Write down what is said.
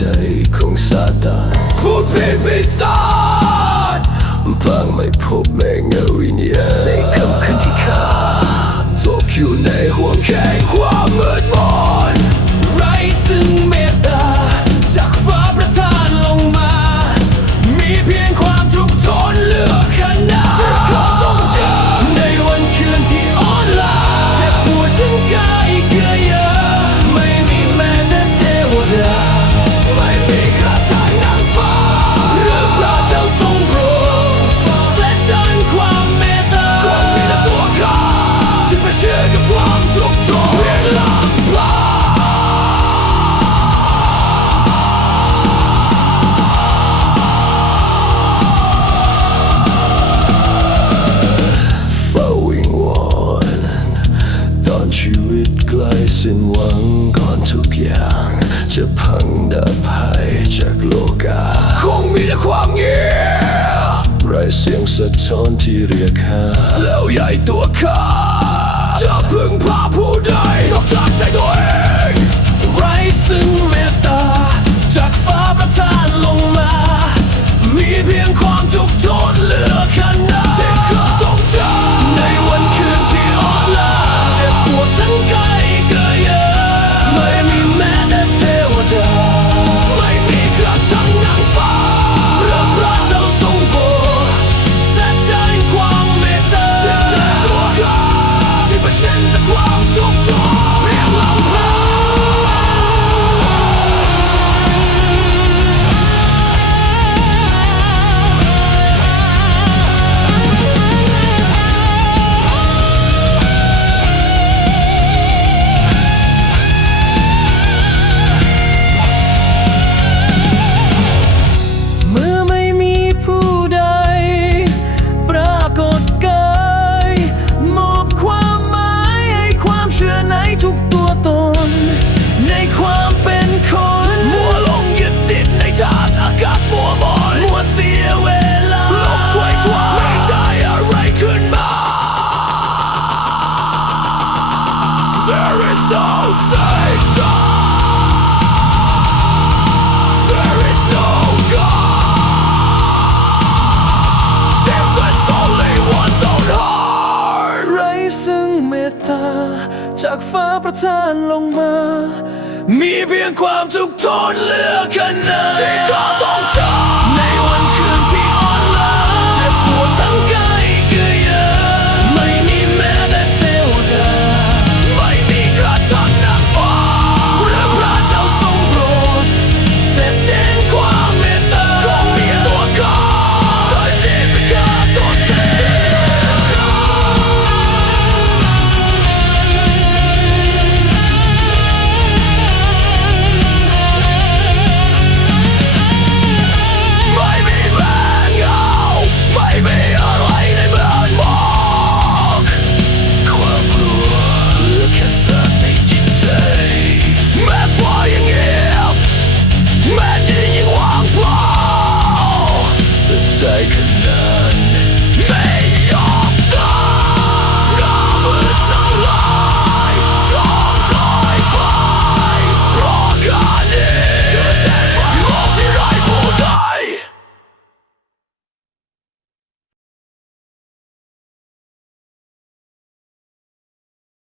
ชัยของซาตานพูดผิดพิศานพังไม่พบแมงเวิญญาณในคำคืนที่ข้าตกอยู่ในห่วงแข ลายสิ้นหวังก่อนทุกอย่าง จะพังดับหายจากโลกา คงมีแต่ความเงียบไร้เสียงสะท้อนที่เรียกหาแล้วใหญ่ตัวข้าจะพึ่งพาผู้ใด จากฟ้าประทานลงมา มีเพียงความทุกข์ทนเหลือขนาดที่ข้าต้องเจอในวันคืนที่